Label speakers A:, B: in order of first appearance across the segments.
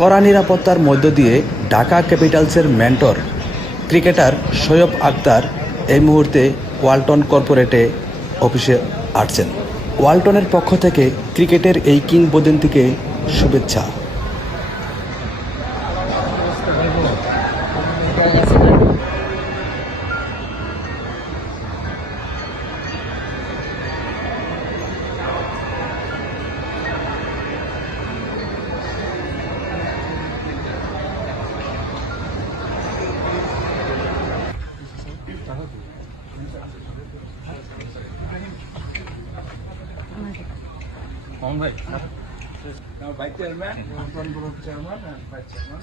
A: কড়া নিরাপত্তার মধ্য দিয়ে ঢাকা ক্যাপিটালসের মেন্টর ক্রিকেটার সৈয়ব আক্তার এই মুহূর্তে ওয়ালটন কর্পোরেটে অফিসে আসছেন ওয়ালটনের পক্ষ থেকে ক্রিকেটের এই কিংবদন্তিকে শুভেচ্ছা মোহন ভাই আমার vice chairman chairman vice chairman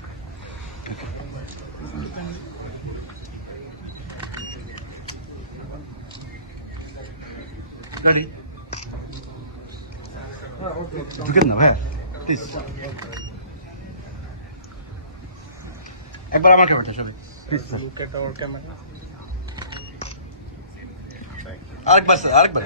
B: Ready? ঢুকেন না ভাইয়া প্লিজ একবার আমার ক্যামেরাটা সবাই প্লিজ স্যার আরেকবার স্যার আরেকবার